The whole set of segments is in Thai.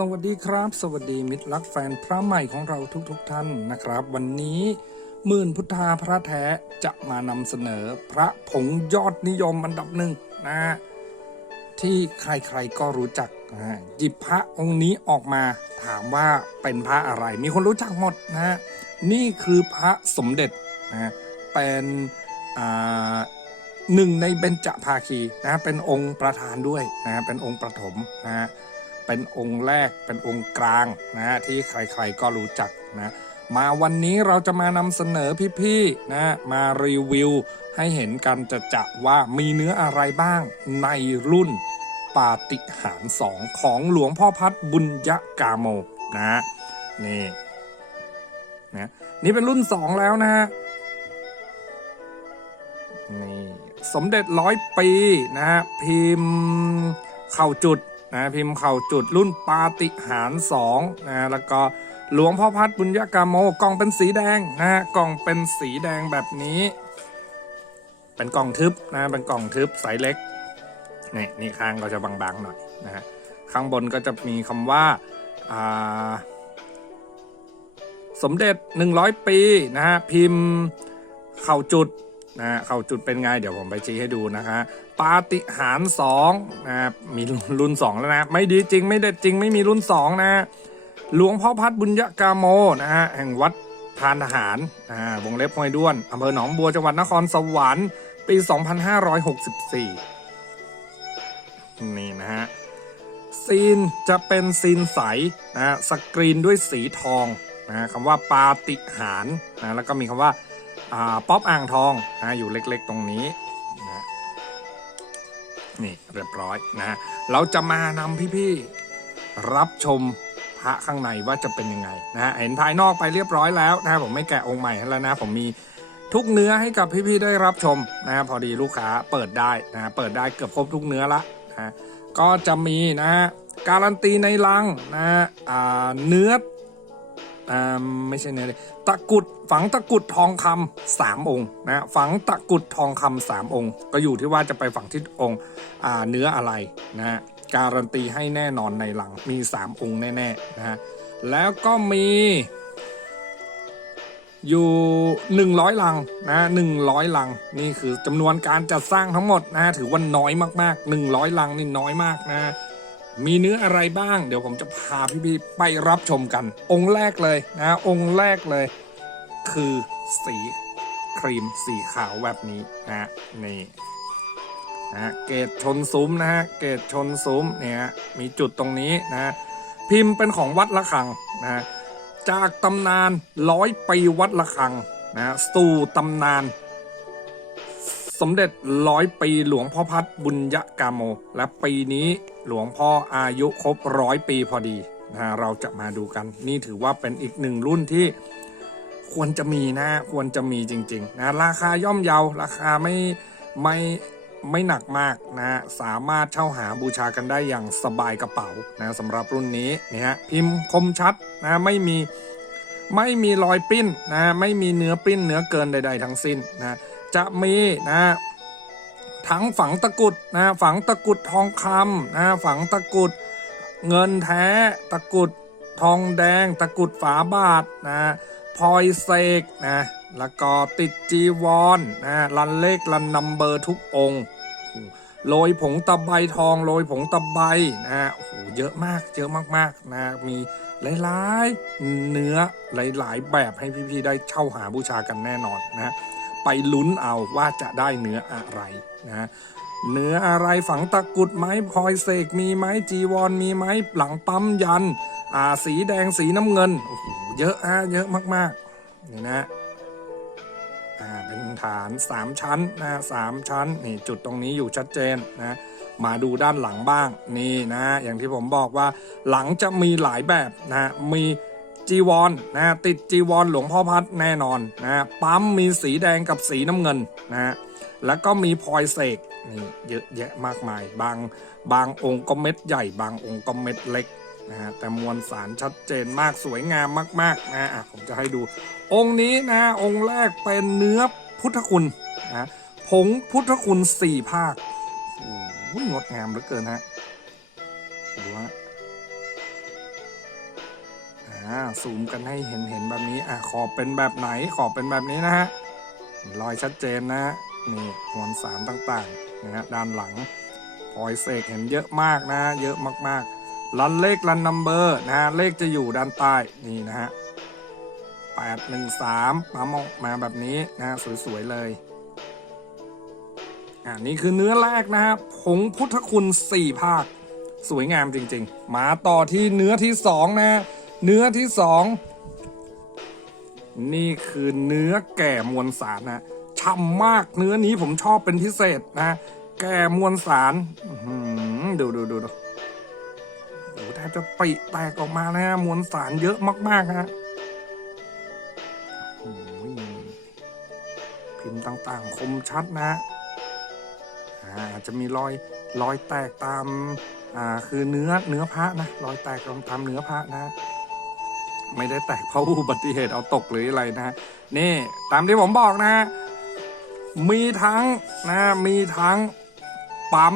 สวัสดีครับ สวัสดีมิตรรักแฟนพระใหม่ของเราทุกๆทท่านนะครับ วันนี้มื่นพุทธาพระแท้จะมานำเสนอพระผงยอดนิยมอันดับหนึ่งนะฮะที่ใครๆก็รู้จักนะหยิบพระองค์นี้ออกมาถามว่าเป็นพระอะไร มีคนรู้จักหมดนะฮะนี่คือพระสมเด็จนะฮะเป็นอ่าหนึ่งในเบญจภาคีนะฮะเป็นองค์ประธานด้วยนะฮะเป็นองค์ประถมนะฮะ เป็นองค์แรกเป็นองค์กลางนะฮะที่ใครๆก็รู้จักนะมาวันนี้เราจะมานำเสนอพี่ๆนะมารีวิว ให้เห็นกันจะจะว่ามีเนื้ออะไรบ้างในรุ่นปาฏิหารสองของหลวงพ่อพัดบุญยกาโมนะนี่นะนี่เป็นรุ่นสองแล้วนะฮะนี่สมเด็จร้อยปีนะฮะพิมพ์เข่าจุด นะพิมพ์เข่าจุดรุ่นปาฏิหารสองนะแล้วก็หลวงพ่อพัดบุญยกาโมกล่องเป็นสีแดงนะฮะกล่องเป็นสีแดงแบบนี้ เป็นกล่องทึบนะเป็นกล่องทึบสายเล็กนี่นี่ข้างก็จะบางๆหน่อยนะฮะข้างบนก็จะมีคำว่าอ่าสมเด็จ 100 ปีนะฮะพิมพ์เข่าจุด นะฮะเข่าจุดเป็นไงเดี๋ยวผมไปชี้ให้ดูนะฮะปาฏิหารสองนะมีรุ่นสองแล้วนะ ไม่ดีจริงไม่เด็ดจริงไม่มีรุ่นสองนะหลวงพ่อพัดบุญยกาโมนะฮะแห่งวัดทานทหารอ่าวงเล็บห้วยด้วนอำเภอหนองบัวจังหวัดนครสวรรค์ปี 2564 นี่นะฮะซีนจะเป็นซีนใสนะฮะสกรีนด้วยสีทองนะฮะคำว่าปาฏิหารนะแล้วก็มีคำว่า ป๊อปอ่างทองนะอยู่เล็กๆตรงนี้นะนี่เรียบร้อยนะเราจะมานำพี่ๆรับชมพระข้างในว่าจะเป็นยังไงนะเห็นภายนอกไปเรียบร้อยแล้วนะผมไม่แกะองค์ใหม่แล้วนะผมมีทุกเนื้อให้กับพี่ๆได้รับชมนะพอดีลูกค้าเปิดได้นะเปิดได้เกือบครบทุกเนื้อละนะก็จะมีนะการันตีในลังนะเนื้อ อ่าไม่ใช่เนื้อเลยตะกุดฝังตะกุดทองคำสามองค์นะฝังตะกุดทองคำสามองค์ ก็อยู่ที่ว่าจะไปฝังที่องค์อ่าเนื้ออะไรนะฮะการันตีให้แน่นอนในหลังมีสามองค์แน่ๆนะฮะแล้วก็มีอยู่หนึ่งร้อยลังนะหนึ่งร้อยลังนี่คือจำนวนการจัดสร้างทั้งหมดนะถือว่าน้อยมากๆหนึ่งร้อยลังนี่น้อยมากนะ มีเนื้ออะไรบ้าง เดี๋ยวผมจะพาพี่ๆไปรับชมกัน องค์แรกเลยนะองค์แรกเลย คือสีครีมสีขาวแบบนี้นะฮะนี่นะฮะเกตชนซุ้มนะฮะเกตชนซุ้มเนี่ยมีจุดตรงนี้นะฮะพิมพ์เป็นของวัดละคังนะฮะจากตำนานร้อยปีวัดละคังนะฮะสู่ตำนาน สมเด็จร้อยปีหลวงพ่อพัดบุญยกาโม และปีนี้ หลวงพ่ออายุครบร้อยปีพอดีนะเราจะมาดูกัน นี่ถือว่าเป็นอีกหนึ่งรุ่นที่ควรจะมีนะควรจะมีจริงๆนะราคาย่อมเยาราคาไม่ไม่ไม่หนักมากนะสามารถเช่าหาบูชากันได้อย่างสบายกระเป๋านะสำหรับรุ่นนี้นี่ฮะพิมพ์คมชัดนะไม่มีไม่มีรอยปิ้นนะไม่มีเนื้อปิ้นเนื้อเกินใด ๆ ทั้งสิ้นนะจะมีนะ ทั้งฝังตะกุดนะฝังตะกุดทองคำนะฝังตะกุดเงินแท้ตะกุดทองแดง ตะกุดฝาบาทนะพลอยเสกนะแล้วก็ติดจีวรนะรันเลขรันนัมเบอร์ทุกองค์โรยผงตะไบทองโรยผงตะไบนะโอ้โหเยอะมากเยอะมากๆนะมีหลายๆเนื้อหลายๆแบบให้พี่ๆได้เช่าหาบูชากันแน่นอนนะไปลุ้นเอาว่าจะได้เนื้ออะไร นะเนื้ออะไรฝังตะกุดไหมพลอยเสกมีไหมจีวร มีไหมหลังปั๊มยันอ่าสีแดงสีน้ำเงินโอ้โหเยอะฮะเยอะมากๆนี่นะอ่าเป็นฐานสามชั้นนะสามชั้นนี่จุดตรงนี้อยู่ชัดเจนนะมาดูด้านหลังบ้างนี่นะ อย่างที่ผมบอกว่าหลังจะมีหลายแบบนะมีจีวรนะฮะติดจีวรหลวงพ่อพัดแน่นอนนะปั๊มมีสีแดงกับสีน้ำเงินนะ แล้วก็มีพลอยเสกนี่เยอะแยะมากมาย บางบางองค์ก็เม็ดใหญ่ บางองค์ก็เม็ดเล็กนะฮะแต่มวลสารชัดเจนมากสวยงามมากๆนะฮะอะผมจะให้ดู องค์นี้นะองค์แรกเป็นเนื้อพุทธคุณนะผงพุทธคุณสี่ภาคโอ้โหงดงามเหลือเกินฮะดูฮะอ่าซูมกันให้เห็นเห็นแบบนี้อะขอบเป็นแบบไหนขอบเป็นแบบนี้นะฮะรอยชัดเจนนะ นี่มวลสารต่างๆนะฮะด้านหลังพอยเสกเห็นเยอะมากนะเยอะมากๆ รันเลขรันนัมเบอร์นะฮะเลขจะอยู่ด้านใต้นี่นะฮะแปดหนึ่งสามปั๊มออกมาแบบนี้นะฮะสวยๆเลยอ่านี่คือเนื้อแรกนะฮะผงพุทธคุณสี่ภาค สวยงามจริงๆ มาต่อที่เนื้อที่สองนะ เนื้อที่สองนี่คือเนื้อแก่มวลสารนะ ช่ำมากเนื้อนี้ผมชอบเป็นพิเศษนะ แกมวลสารดูดูดูดูโอ้แทบจะปิแตกออกมานะมวลสารเยอะมากๆฮะพิมพ์ต่างๆ คมชัดนะอาอาจจะมีรอยรอยแตกตามอ่าคือเนื้อเนื้อพระนะรอยแตกตามเนื้อพระนะ ไม่ได้แตกเพราะอุบัติเหตุเอาตกหรืออะไรนะนี่ตามที่ผมบอกนะ มีทั้งนะมีทั้งปั๊ม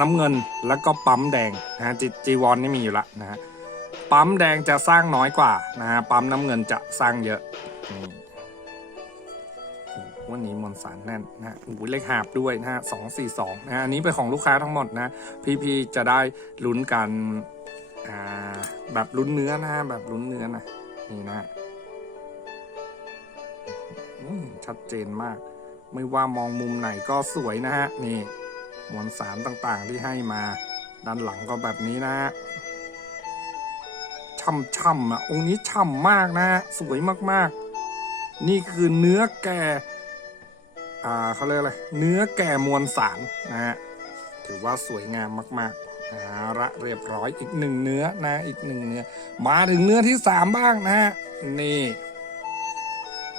น้ำเงินแล้วก็ปั๊มแดงนะฮะจจีวรนนี่มีอยู่ละนะฮะปั๊มแดงจะสร้างน้อยกว่านะฮะปั๊มน้ำเงินจะสร้างเยอะวันนี้มวลสารแน่นนะฮะโอ้โหเลขหาบด้วยนะฮะสองสี่สองนะฮะอันนี้เป็นของลูกค้าทั้งหมดนะพี่ๆจะได้ลุ้นกันอ่าแบบลุ้นเนื้อนะแบบลุ้นเนื้อนะนี่นะอืมชัดเจนมาก ไม่ว่ามองมุมไหนก็สวยนะฮะนี่มวลสารต่างๆที่ให้มา ด้านหลังก็แบบนี้นะฮะช่ำๆอะองค์นี้ช่ำมากนะฮะสวยมากๆ นี่คือเนื้อแก่อ่าเขาเรียกอะไรเนื้อแก่มวลสารนะฮะถือว่าสวยงามมากๆอาละเรียบร้อยอีกหนึ่งเนื้อนะอีกหนึ่งเนื้อ มาถึงเนื้อที่สามบ้างนะฮะนี่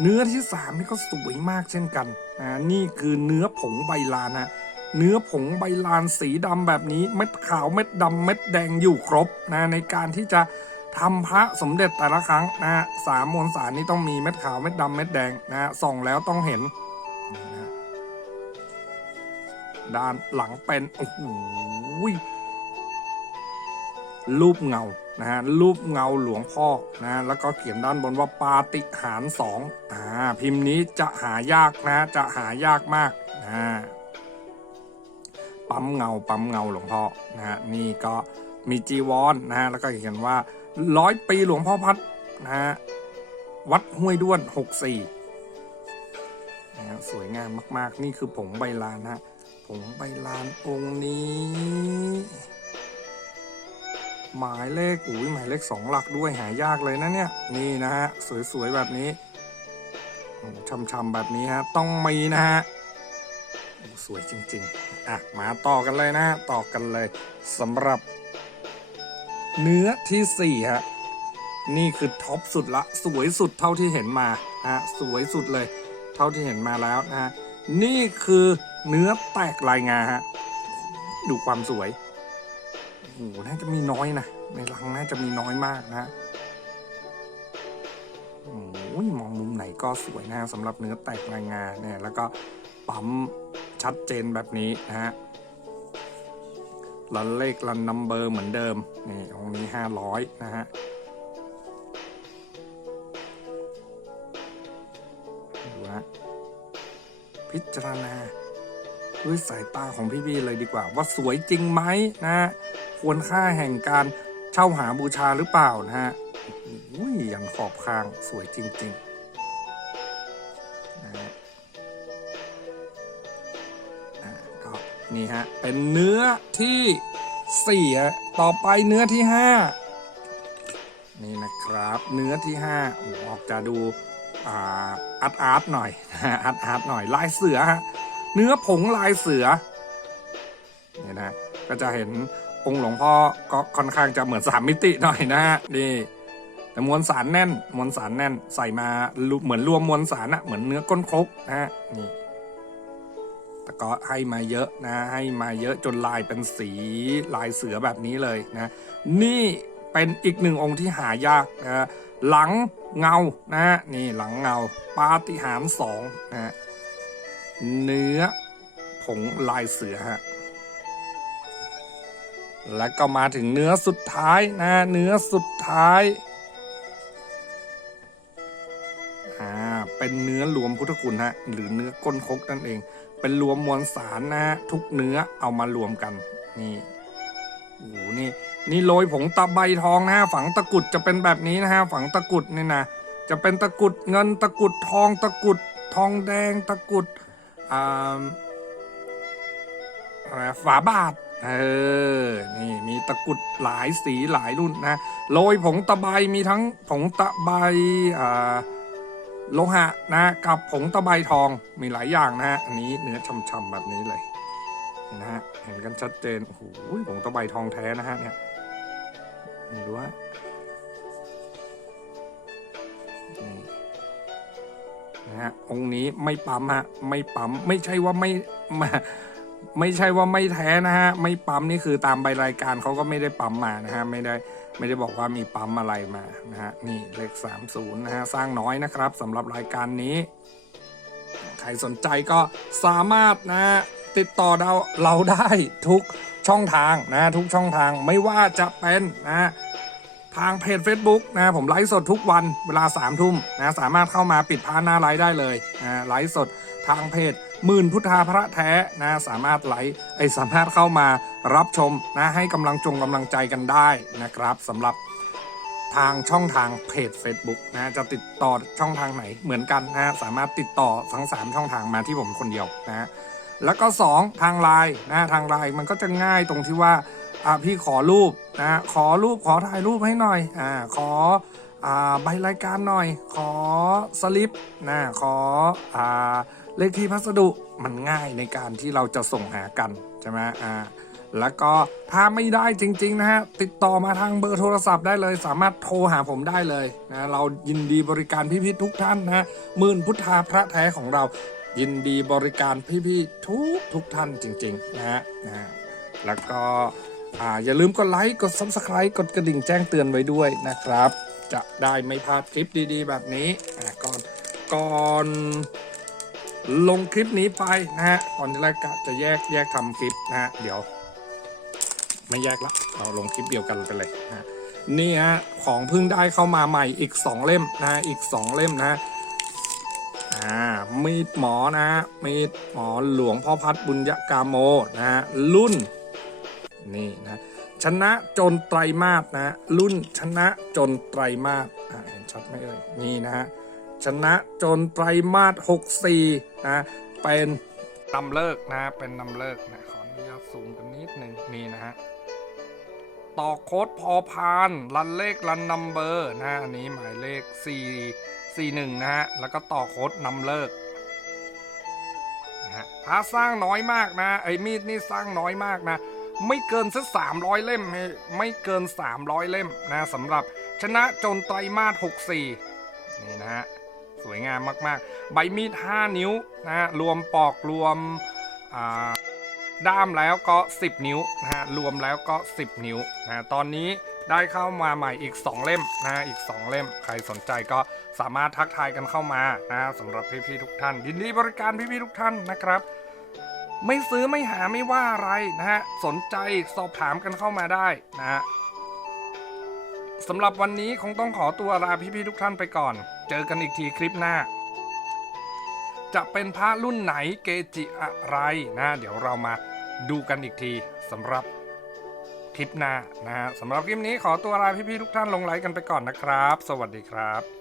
เนื้อที่สามนี่ก็สวยมากเช่นกัน นะนี่คือเนื้อผงใบลานนะเนื้อผงใบลานสีดำแบบนี้เม็ดขาวเม็ดดำเม็ดแดงอยู่ครบนะในการที่จะทำพระสมเด็จแต่ละครั้งนะฮะสามมวลสารนี่ต้องมีเม็ดขาวเม็ดดำเม็ดแดงนะฮะส่องแล้วต้องเห็นนะด้านหลังเป็นโอ้โหรูปเงา นะฮะรูปเงาหลวงพ่อนะแล้วก็เขียนด้านบนว่าปาฏิหารสองอ่าพิมพ์นี้จะหายากนะจะหายากมากนะปั๊มเงาปั๊มเงาหลวงพ่อนะฮะนี่ก็มีจีวรนะฮะแล้วก็เขียนว่าร้อยปีหลวงพ่อพัดนะฮะวัดห้วยด้วนหกสี่นะฮะสวยงามมาก ๆ นี่คือผงใบลานฮะผงใบลานองค์นี้ หมายเลขอุ้ยหมายเลขสองหลักด้วยหายากเลยนะเนี่ย นี่นะฮะ สวยๆแบบนี้โอ้ช่ำๆแบบนี้ฮะ ต้องมีนะฮะสวยจริงๆ อะ มาต่อกันเลยนะฮะ ต่อกันเลยสำหรับ เนื้อที่สี่ฮะ นี่คือท็อปสุดละ สวยสุดเท่าที่เห็นมาฮะ สวยสุดเลย เท่าที่เห็นมาแล้วนะฮะ นี่คือเนื้อแตกลายงาฮะ ดูความสวย โอ้โหน่าจะมีน้อยนะ ในรังน่าจะมีน้อยมากนะโอ้ยมองมุมไหนก็สวยนะสำหรับเนื้อแตกลายงาเนี่ย แล้วก็ปั๊มชัดเจนแบบนี้นะฮะรันเลขรันนัมเบอร์เหมือนเดิม นี่องนี้ห้าร้อยนะฮะดูฮะพิจารณา ด้วยสายตาของพี่บีเลยดีกว่า ว่าสวยจริงไหมนะฮะควรค่าแห่งการเช่าหาบูชาหรือเปล่านะฮะอุ้ยอย่างขอบคางสวยจริงๆนะฮะก็นี่ฮะ เป็นเนื้อที่สี่ต่อไปเนื้อที่ห้านี่นะครับเนื้อที่ห้าออกจะดูอ่าอาร์ตอาร์ตหน่อยอาร์ตอาร์ตหน่อยลายเสือฮะ เนื้อผงลายเสือเนี่ยนะก็จะเห็นองค์หลวงพ่อก็ค่อนข้างจะเหมือนสามมิติหน่อยนะฮะนี่แต่มวลสารแน่น มวลสารแน่นใส่มาเหมือนรวมมวลสารอะเหมือนเนื้อก้นครกนะฮะนี่แต่ก็ให้มาเยอะนะ ให้มาเยอะจนลายเป็นสีลายเสือแบบนี้เลยนะ นี่เป็นอีกหนึ่งองค์ที่หายากนะฮะหลังเงานะฮะนี่หลังเงาปาฏิหาริย์สองนะ เนื้อผงลายเสือฮะแล้วก็มาถึงเนื้อสุดท้ายนะเนื้อสุดท้ายอ่าเป็นเนื้อรวมพุทธคุณฮะหรือเนื้อก้นคกนั่นเอง เป็นรวมมวลสารนะฮะทุกเนื้อเอามารวมกันนี่โอ้โหนี่นี่โรยผงตะไบทองนะฮะฝังตะกุดจะเป็นแบบนี้นะฮะฝังตะกุดนี่นะจะเป็นตะกุดเงินตะกุดทองตะกุดทองแดงตะกุด ฝาบาทเออ นี่มีตะกุดหลายสีหลายรุ่นนะ โรยผงตะไบมีทั้งผงตะไบโลหะนะ กับผงตะไบทองมีหลายอย่างนะฮะอันนี้เนื้อช่ำๆแบบนี้เลยนนะฮะ เห็นกันชัดเจน โอ้โหผงตะไบทองแท้นะฮะเนี่ยดูว่า ฮะองค์นี้ไม่ปั๊มฮะไม่ปั๊มไม่ใช่ว่าไม่ไม่ใช่ว่าไม่แท้นะฮะไม่ปั๊มนี่คือตามใบรายการเขาก็ไม่ได้ปั๊มมานะฮะไม่ได้ไม่ได้บอกว่ามีปั๊มอะไรมานะฮะนี่เลข30นะฮะสร้างน้อยนะครับสำหรับรายการนี้ ใครสนใจก็สามารถนะติดต่อเราเราได้ทุกช่องทางนะทุกช่องทางไม่ว่าจะเป็นนะ ทางเพจ Facebook นะผมไลฟ์สดทุกวันเวลา3ามทุ่มนะสามารถเข้ามาปิดพาหน้าไลฟ์ได้เลยนะไลฟ์สดทางเพจหมื่นพุทธาพระแท้นะสามารถไลฟ์ไอสามารถเข้ามารับชมนะให้กำลังจงกำลังใจกันได้นะครับสำหรับทางช่องทางเพจ Facebook นะจะติดต่อช่องทางไหนเหมือนกันนะสามารถติดต่อทั้ง 3 ช่องทางมาที่ผมคนเดียวนะฮะแล้วก็ 2 ทางไลน์นะทางไลน์มันก็จะง่ายตรงที่ว่า อ่าพี่ขอรูปนะขอรูปขอถ่ายรูปให้หน่อยอ่าขออ่าใบรายการหน่อย ขอสลิปนะขออ่าเลขที่พัสดุมันง่ายในการที่เราจะส่งหากันใช่ไหมอ่าแล้วก็ถ้าไม่ได้จริง ๆ นะฮะ ติดต่อมาทางเบอร์โทรศัพท์ได้เลย สามารถโทรหาผมได้เลยนะเรายินดีบริการพี่ๆทุกท่านนะมื่นพุทธาพระแท้ของเรา ยินดีบริการพี่ๆทุกทุกท่านจริง ๆ นะฮะนะแล้วก็ อ่าอย่าลืมกดไลค์กด subscribe กดกระดิ่งแจ้งเตือนไว้ด้วยนะครับ จะได้ไม่พลาดคลิปดีๆ แบบนี้อะก่อนก่อนลงคลิปนี้ไปนะฮะตอนแรกกะจะแยกแยกทำคลิปนะฮะเดี๋ยว ไม่แยกละเราลงคลิปเดียวกันไปเลยนะนี่ฮะของเพิ่งได้เข้ามาใหม่อีก 2 เล่มนะฮะอีก 2 เล่มนะฮะอ่ามีดหมอนะฮะมีดหมอหลวงพ่อพัดบุญยกาโมนะฮะรุ่น นี่นะชนะจนไตรมาสนะรุ่นชนะจนไตรมาสอ่าเห็นชัดไหมเอ่ยนี่นะฮะชนะจนไตรมาส64นะเป็นนำเลิกนะฮะเป็นนำเลิกนะขออนุญาตซูมกันนิดหนึ่งนี่นะฮะต่อโค้ดพอพานรันเลขรันนัมเบอร์นะฮะอันนี้หมายเลข 4 4 1 นะฮะ แล้วก็ต่อโค้ดนำเลิกนะฮะพาสร้างน้อยมากนะไอ้มีดนี่สร้างน้อยมากนะ ไม่เกินสัก300เล่มไม่เกิน 300 เล่มนะสำหรับชนะจนไตรมาส64 นี่นะฮะ สวยงามมาก ๆ ใบมีด 5 นิ้วนะฮะ รวมปอกรวมด้ามแล้วก็ 10 นิ้วนะฮะ รวมแล้วก็ 10 นิ้วนะฮะตอนนี้ได้เข้ามาใหม่อีก 2 เล่มนะฮะอีก 2 เล่ม ใครสนใจก็สามารถทักทายกันเข้ามานะฮะสำหรับพี่ ๆ ทุกท่าน ยินดีบริการพี่ ๆ ทุกท่านนะครับ ไม่ซื้อไม่หาไม่ว่าอะไรนะฮะ สนใจสอบถามกันเข้ามาได้นะฮะสำหรับวันนี้คงต้องขอตัวลาพี่ๆทุกท่านไปก่อน เจอกันอีกทีคลิปหน้า จะเป็นพระรุ่นไหนเกจิอะไรนะ เดี๋ยวเรามาดูกันอีกทีสำหรับคลิปหน้านะฮะสำหรับคลิปนี้ขอตัวลาพี่ๆทุกท่านลงไลค์กันไปก่อนนะครับ สวัสดีครับ